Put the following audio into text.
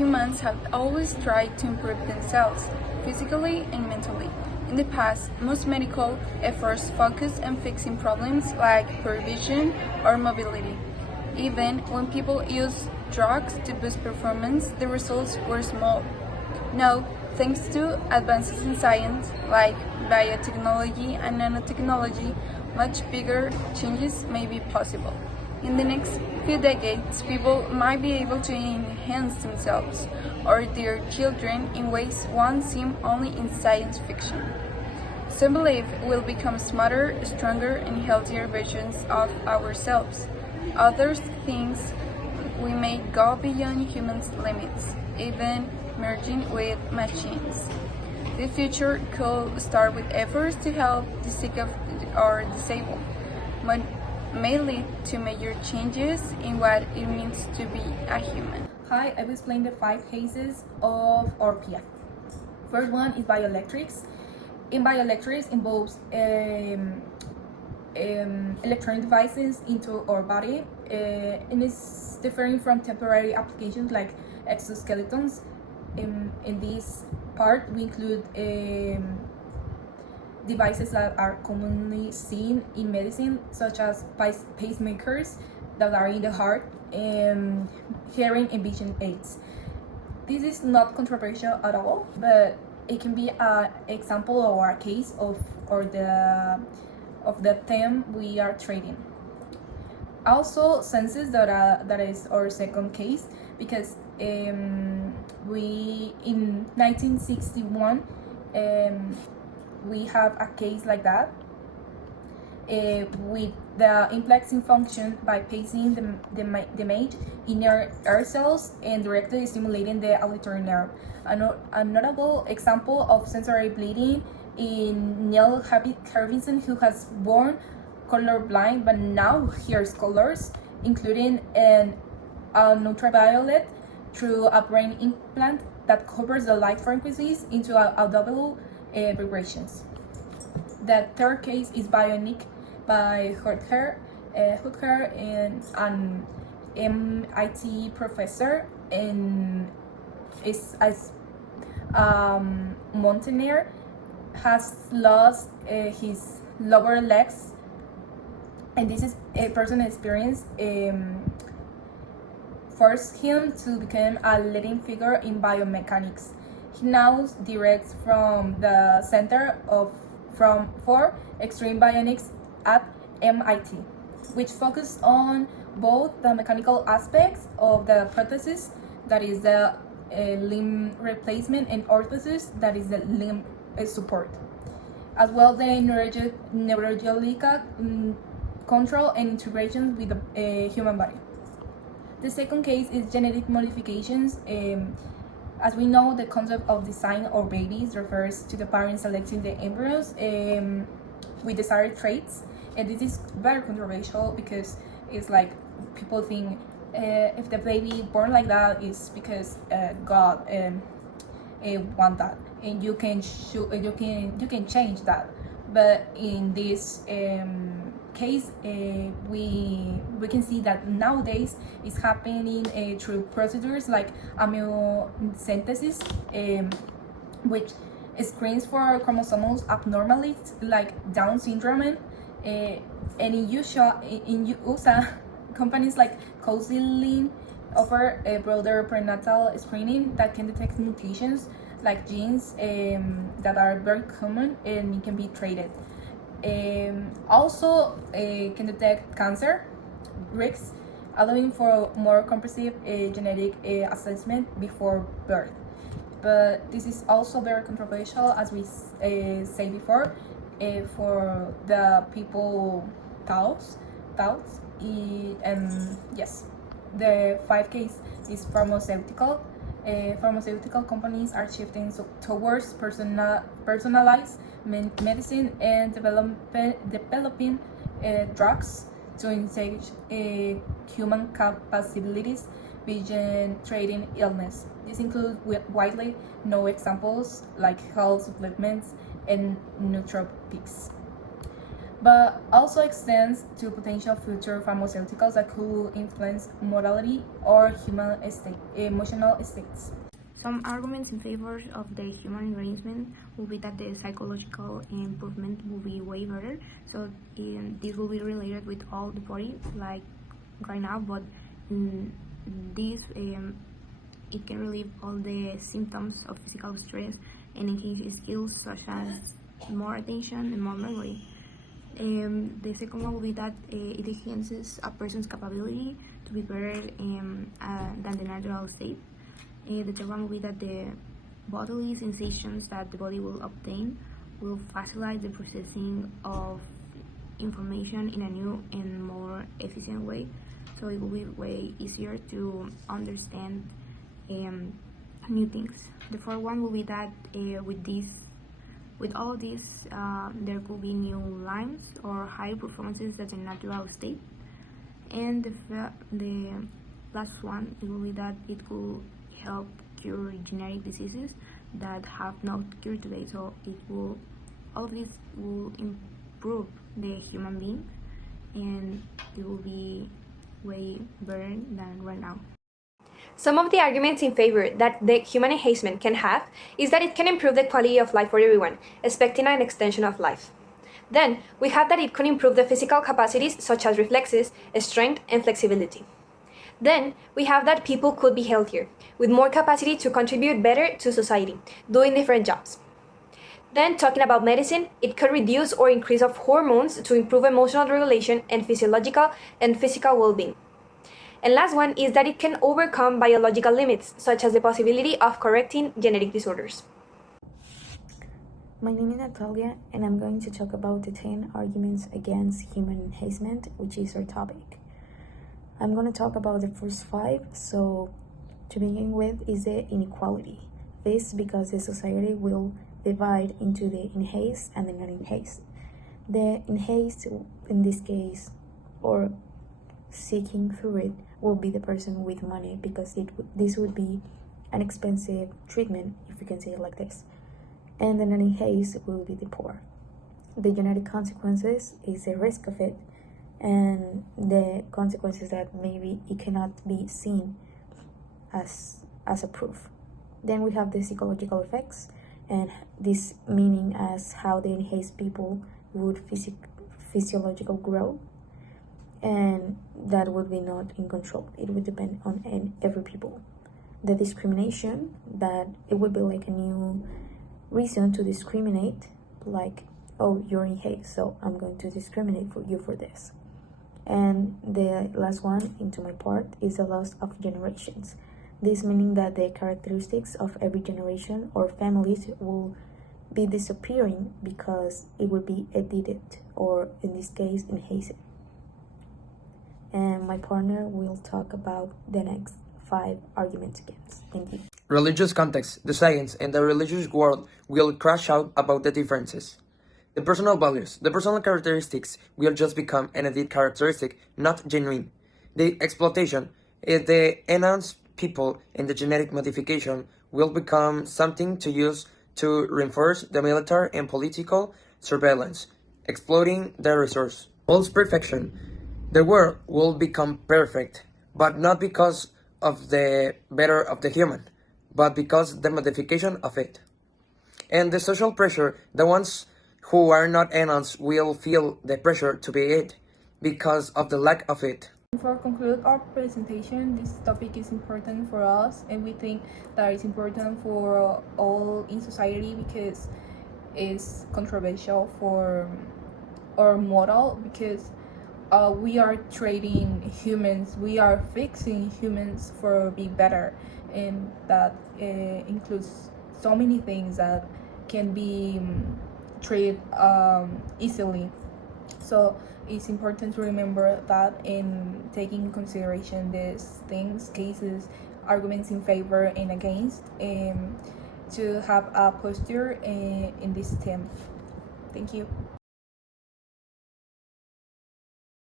Humans have always tried to improve themselves, physically and mentally. In the past, most medical efforts focused on fixing problems like poor vision or mobility. Even when people used drugs to boost performance, the results were small. Now, thanks to advances in science like biotechnology and nanotechnology, much bigger changes may be possible. In the next few decades, people might be able to enhance themselves or their children in ways once seen only in science fiction. Some believe we'll become smarter, stronger, and healthier versions of ourselves. Others think we may go beyond humans' limits, even merging with machines. The future could start with efforts to help the sick or disabled, but may lead to major changes in what it means to be a human. Hi, I will explain the 5 cases of ORPIA. First one is bioelectrics. In bioelectrics involves electronic devices into our body, and it's different from temporary applications like exoskeletons. In this part, we include devices that are commonly seen in medicine, such as pacemakers that are in the heart, and hearing and vision aids. This is not controversial at all, but it can be an example or a case of the theme we are treating. Also, senses that is our second case, because we in 1961 we have a case like that, with the implexing function by pacing the mage in air cells and directly stimulating the auditory nerve. A notable example of sensory bleeding in Neil Harbinson, who has born colorblind but now hears colors, including an ultraviolet, through a brain implant that covers the light frequencies into audible vibrations. The third case is Bionic by Hutker, and an MIT professor, and is as mountaineer has lost his lower legs, and this is a personal experience. Forced him to become a leading figure in biomechanics. He now directs from the Center for Extreme Bionics at MIT, which focus on both the mechanical aspects of the prosthesis, that is the limb replacement, and orthosis, that is the limb support, as well the neurological control and integration with the human body. The second case is genetic modifications. As we know, the concept of design or babies refers to the parents selecting the embryos with desired traits, and this is very controversial because it's like people think if the baby born like that is because God want that, and you can change that. But in this case, we can see that nowadays it's happening through procedures like amniocentesis, which screens for chromosomal abnormalities like Down syndrome, and in USA, companies like Cosilin offer a broader prenatal screening that can detect mutations like genes that are very common and can be treated. Also can detect cancer risks, allowing for more comprehensive genetic assessment before birth. But this is also very controversial, as we say before, for the people thoughts, and yes. The 5 case is pharmaceutical. Pharmaceutical companies are shifting towards personalized medicine and developing drugs to enhance human capabilities beyond treating illness. This includes widely known examples like health supplements and nootropics. but also extends to potential future pharmaceuticals that could influence morality or emotional states. Some arguments in favor of the human enhancement will be that the psychological improvement will be way better. So this will be related with all the body, like right now, but this it can relieve all the symptoms of physical stress and enhance skills such as more attention and more memory. The second one will be that it enhances a person's capability to be better than the natural state. The third one will be that the bodily sensations that the body will obtain will facilitate the processing of information in a new and more efficient way. So it will be way easier to understand new things. The fourth one will be that with all this, there could be new lines or higher performances than the natural state. And the last one, it will be that it could help cure genetic diseases that have not cured today. So all of this will improve the human being, and it will be way better than right now. Some of the arguments in favor that the human enhancement can have is that it can improve the quality of life for everyone, expecting an extension of life. Then, we have that it can improve the physical capacities such as reflexes, strength, and flexibility. Then, we have that people could be healthier, with more capacity to contribute better to society, doing different jobs. Then, talking about medicine, it could reduce or increase of hormones to improve emotional regulation and physiological and physical well-being. And last one is that it can overcome biological limits, such as the possibility of correcting genetic disorders. My name is Natalia, and I'm going to talk about the 10 arguments against human enhancement, which is our topic. I'm going to talk about the first 5. So, to begin with, is the inequality. This because the society will divide into the enhanced and the non-enhanced. The enhanced, in this case, or seeking through it, will be the person with money, because this would be an expensive treatment, if you can say it like this. And the non-enhanced will be the poor. The genetic consequences is the risk of it, and the consequences that maybe it cannot be seen as a proof. Then we have the psychological effects, and this meaning as how the enhanced people would physiological grow, and that would be not in control. It would depend on every people. The discrimination, that it would be like a new reason to discriminate, like, oh, you're enhanced, so I'm going to discriminate for you for this. And the last one into my part is the loss of generations. This meaning that the characteristics of every generation or families will be disappearing because it will be edited, or in this case, enhanced. And my partner will talk about the next 5 arguments against. Thank you. Religious context, the science, and the religious world will crash out about the differences. The personal values, the personal characteristics will just become an edit characteristic, not genuine. The exploitation, the enhanced people, and the genetic modification will become something to use to reinforce the military and political surveillance, exploiting the resource. False perfection. The world will become perfect, but not because of the better of the human, but because the modification of it. And the social pressure, the ones who are not enhanced will feel the pressure to be it because of the lack of it. For conclude our presentation, this topic is important for us, and we think that it's important for all in society because it's controversial for our model, because we are trading humans, we are fixing humans for being better, and that includes so many things that can be traded easily. So it's important to remember that in taking in consideration these things, cases, arguments in favor and against, to have a posture in this theme. Thank you.